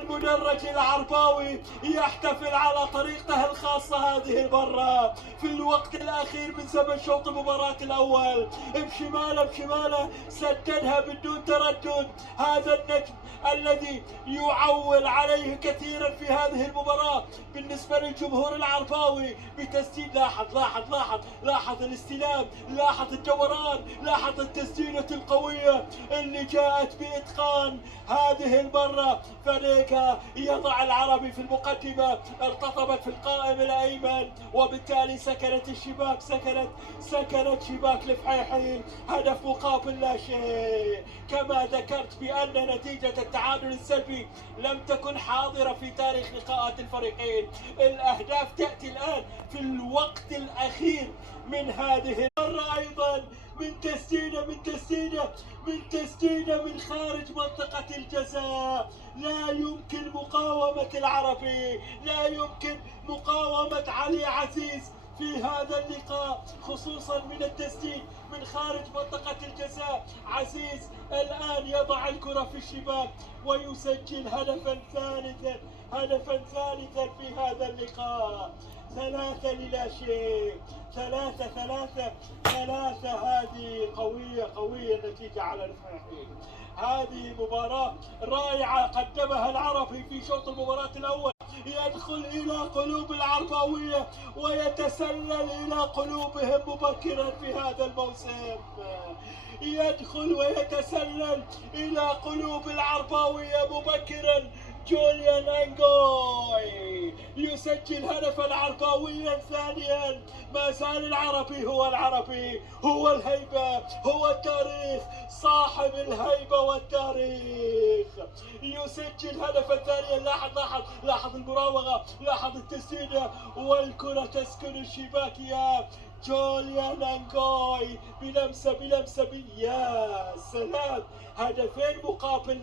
المدرج العرباوي يحتفل على طريقته الخاصة هذه المرة في الوقت الأخير من زمن شوط المباراة الأول. بشماله سددها بدون تردد هذا النجم الذي يعول عليه كثيرا في هذه المباراة بالنسبة للجمهور العرباوي بتسديد. لاحظ الاستلام، لاحظ الدوران، لاحظ التسديدة القوية اللي جاءت بإتقان. هذه المرة فريقها يضع العربي في المقدمة، ارتطمت في القائم الأيمن وبالتالي سكنت الشباك، سكنت شباك الفحيحين. هدف مقابل لا شيء. كما ذكرت بأن نتيجة التعادل السلبي لم تكن حاضرة في تاريخ لقاءات الفريقين. الأهداف تأتي الآن في الوقت الأخير من هذه المرة أيضا من تسديدة من خارج منطقة الجزاء. لا يمكن مقاومة العربي، لا يمكن مقاومة علي عزيز في هذا اللقاء، خصوصا من التسديد من خارج منطقة الجزاء. عزيز الآن يضع الكرة في الشباك ويسجل هدفا ثالثا في هذا اللقاء. 3-0. 3. هذه قوية النتيجة على الفحيحين. هذه مباراة رائعة قدمها العربي في شوط المباراة الأول، يدخل إلى قلوب العرباوية ويتسلل إلى قلوبهم مبكرا في هذا الموسم. يدخل ويتسلل إلى قلوب العرباوية مبكرا. جوليان أنغوي يسجل هدفا عرباويا ثانيا. ما زال العربي هو العربي، هو الهيبة، هو التاريخ، صاحب الهيبة والتاريخ. يسجل هدفا ثانيا. لاحظ المراوغة، لاحظ التسديدة والكرة تسكن الشباك. يا جوليان أنغوي بلمسة يا سلام. هدفين مقابل